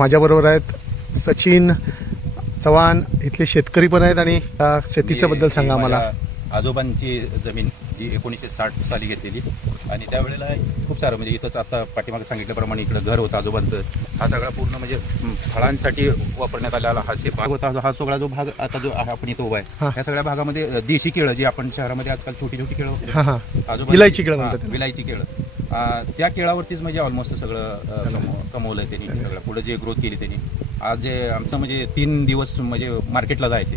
माझ्याबरोबर आहेत सचिन चव्हाण इथले शेतकरी पण आहेत आणि अ, शेतीचं बद्दल सांगा मी आम्हाला माझ्या आजोबांची जमीन ही एकोणीसशे साठ साली घेतलेली. आणि त्यावेळेला खूप सारं म्हणजे इथंच आता पाठीमागे सांगितल्याप्रमाणे इकडं घर होतं आजोबांचं. हा सगळा पूर्ण म्हणजे फळांसाठी वापरण्यात आलेला हा शेत भाग होता. हा सगळा जो भाग आता जो आहे आपण इथं उभा. आहे. या सगळ्या भागामध्ये देशी केळं जी आपण शहरामध्ये आजकाल छोटी छोटी केळं विलायची केळं. विलायची केळं. त्या केळावरतीच म्हणजे ऑलमोस्ट सगळं कमवलंय त्यांनी सगळं. पुढे जे ग्रोथ केली त्यांनी. आज जे आमचं म्हणजे तीन दिवस म्हणजे मार्केटला जायचे.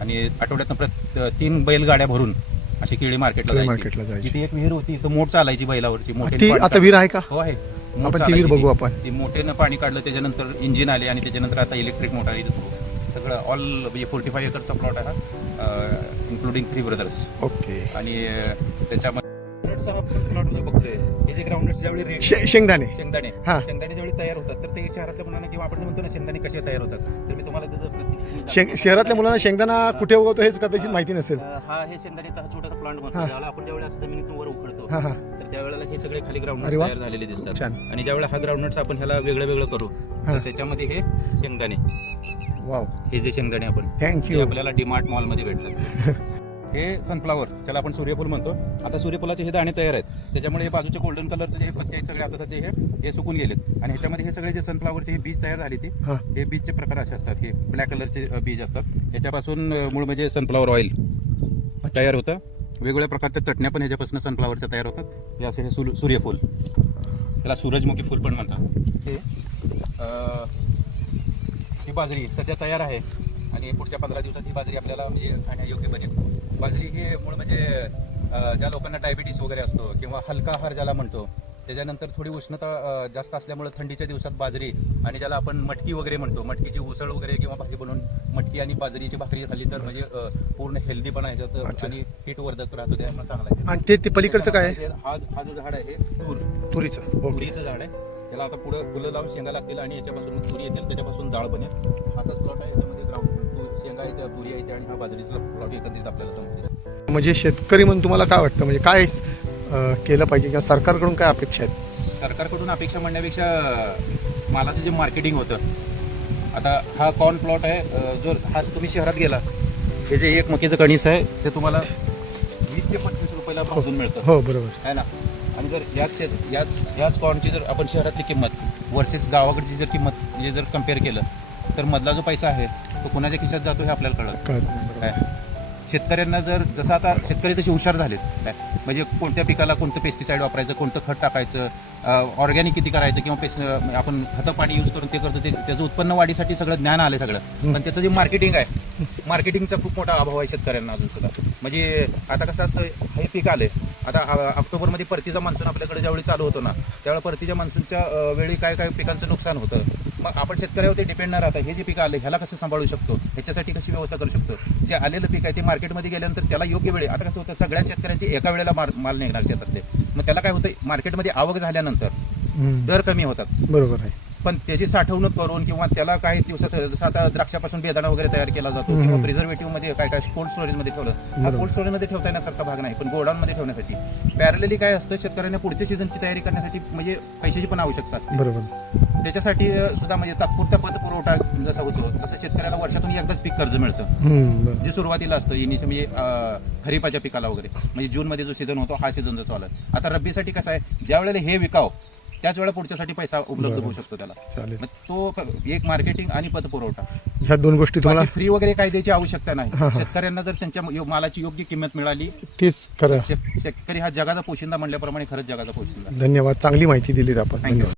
आणि आठवड्यातनं प्रत तीन बैलगाड्या भरून अशी केळी मार्केटला मार्केटला जायची. तिथे एक विहीर होती इथं मोठ चालायची बैलावरची. मोठे आता विहीर आहे का? हो आहे. आपण ती विहीर बघू आपण. ती मोठेनं पाणी काढलं त्याच्यानंतर इंजिन आले आणि त्याच्यानंतर आता इलेक्ट्रिक मोटार थ्रू सगळं ऑल म्हणजे फोर्टी फाय एकरचा प्लॉट आहे हा इन्क्लुडिंग थ्री ब्रदर्स ओके. आणि त्याच्यामध्ये हे शेंगदाणे. शेंगदाणे. हा. शेंगदाणे ज्यावेळी तयार होतात तर ते शहरातल्या मुलांना किंवा आपण म्हणतो ना शेंगदाणे कसे तयार होतात तर मी तुम्हाला शहरातल्या मुलांना शेंगदाणा कुठे उगवतो हेच कदाचित माहिती नसेल. हा हे शेंगदाण्याचा हा छोटासा प्लांट म्हणतो आपण ज्यावेळी असं जमिनीतून वर तर त्यावेळेला हे सगळे खाली ग्राउंड. तयार झालेले दिसतात. आणि ज्यावेळेला हा ग्राउंड आपण ह्याला वेगळं वेगळं करू त्याच्यामध्ये हे शेंगदाणे. वाव. हे जे शेंगदाणे आपण थँक्यू आपल्याला डीमार्ट मॉलमध्ये भेटतात. हे सनफ्लावर ज्याला आपण सूर्यफूल म्हणतो. आता सूर्यफुलाचे हे दाणे तयार आहेत. त्याच्यामुळे हे बाजूचे गोल्डन कलरचे जे पत्ते सगळे आता सध्या हे हे सुकून गेलेत. आणि ह्याच्यामध्ये हे सगळे जे सनफ्लावरचे हे बीज तयार झाले ते हां. हे बीजचे प्रकार असे असतात. हे ब्लॅक कलरचे बीज असतात. याच्यापासून मूळ म्हणजे सनफ्लावर ऑइल तयार होतं. वेगवेगळ्या प्रकारच्या चटण्या पण ह्याच्यापासून सनफ्लावरच्या तयार होतात. हे असे हे सूर- सूर्यफूल. त्याला सूरजमुखी फूल पण म्हणतात. हे ही बाजरी सध्या तयार आहे. आणि पुढच्या पंधरा दिवसात ही बाजरी आपल्याला म्हणजे खाण्यायोग्य बनेल. बाजरी ही मूळ म्हणजे ज्या लोकांना डायबिटीस वगैरे असतो किंवा हलका आहार ज्याला म्हणतो त्याच्यानंतर थोडी उष्णता जास्त असल्यामुळे थंडीच्या दिवसात बाजरी आणि ज्याला आपण मटकी वगैरे म्हणतो मटकीची उसळ वगैरे किंवा भाजी बनवून मटकी आणि बाजरीची भाकरी खाल्ली तर म्हणजे पूर्ण हेल्दी पण आहे. ह्याच्यात आणि कीटवर्धक राहतो त्यामुळे चांगला आहे. आणि ते ते पलीकडचं काय आहे? हे- हा जो झाड आहे तूर. तुरीचं. तुरीचं झाड आहे. त्याला आता पुढे फुलं लावून शेंगा लागतील आणि याच्यापासून तुरी येतील त्याच्यापासून डाळ बनेल. असाच प्लॉट आहे याच्यामध्ये ग्राउंड शेंगा येत्या तुरी येते आणि हा बाजरीचा प्लॉट एकत्रित आपल्याला समजेल म्हणजे शेतकरी म्हणून तुम्हाला काय वाटतं? म्हणजे काय केलं पाहिजे किंवा सरकारकडून काय अपेक्षा आहेत? सरकारकडून अपेक्षा म्हणण्यापेक्षा मालाचं जे मार्केटिंग होतं आता हा कॉर्न प्लॉट आहे जो हा तुम्ही शहरात गेला हे जे एक मकीचं कणीस आहे ते तुम्हाला वीस ते पंचवीस रुपयाला भाजून मिळतं. हो बरोबर. आहे ना? आणि जर याच शेत याच याच कॉर्नची जर आपण शहरातली किंमत वर्सेस गावाकडची जर किंमत म्हणजे जर कंपेअर केलं तर मधला जो पैसा आहे तो कुणाच्या खिशात जातो हे आपल्याला कळत. काय? शेतकऱ्यांना जर जसं आता शेतकरी तसे हुशार झालेत काय? म्हणजे कोणत्या पिकाला कोणतं पेस्टिसाईड वापरायचं कोणतं खत टाकायचं ऑर्गॅनिक किती करायचं किंवा पेस्ट आपण खतं पाणी यूज करून ते करतो ते त्याचं उत्पन्न वाढीसाठी सगळं ज्ञान आलं सगळं. पण त्याचं जे मार्केटिंग आहे मार्केटिंगचा खूप मोठा अभाव आहे शेतकऱ्यांना अजून सुद्धा. म्हणजे आता कसं असतं हे पीक आले आता ऑक्टोबरमध्ये परतीचा मान्सून आपल्याकडे ज्यावेळी चालू होतो ना त्यावेळेला परतीच्या मान्सूनच्या वेळी काय काय पिकांचं नुकसान होतं? मग आपण शेतकऱ्यावरती डिपेंड न राहता हे जे पीक आले ह्याला कसं सांभाळू शकतो? ह्याच्यासाठी कशी व्यवस्था करू शकतो? जे आलेलं पीक आहे ते मार्केटमध्ये गेल्यानंतर त्याला योग्य वेळी आता कसं होतं सगळ्या शेतकऱ्यांची एका वेळेला माल माल निघणार शेतातले. मग त्याला काय होतं मार्केटमध्ये आवक झाल्यानंतर दर कमी होतात. बरोबर आहे. पण त्याची साठवणूक करून किंवा त्याला काही दिवसात जसं आता द्राक्षापासून बेदाणा वगैरे तयार केला जातो. किंवा प्रिझर्वेटिव्हमध्ये काय काय कोल्ड स्टोरेजमध्ये ठेवलं. हा. कोल्ड स्टोरेजमध्ये ठेवता येण्यासारखा भाग नाही पण गोडाऊन मध्ये ठेवण्यासाठी. पॅरलेली काय असतं शेतकऱ्यांना पुढच्या सीझनची तयारी करण्यासाठी म्हणजे पैशाची पण आवश्यकता बरोबर. त्याच्यासाठी सुद्धा म्हणजे तात्पुरता पतपुरवठा जसा होतो तसं शेतकऱ्याला वर्षातून एकदाच पीक कर्ज मिळतं. जे सुरुवातीला असतं इनिशियल म्हणजे खरीपाच्या पिकाला वगैरे. म्हणजे जूनमध्ये जो सीझन होतो हा सीझन जो चालत. आता रब्बीसाठी कसं आहे ज्या वेळेला हे विकाव त्याच वेळेला पुढच्यासाठी पैसा उपलब्ध. होऊ शकतो त्याला. मग तो एक मार्केटिंग आणि पतपुरवठा. ह्या दोन गोष्टी तुम्हाला फ्री वगैरे काय द्यायची आवश्यकता नाही. शेतकऱ्यांना जर त्यांच्या मालाची योग्य किंमत मिळाली तीच खरं. शेत- शेतकरी हा जगाचा पोशिंदा म्हणल्याप्रमाणे खरंच जगाचा पोशिंदा. धन्यवाद. चांगली माहिती दिलीत आपण. धन्यवाद.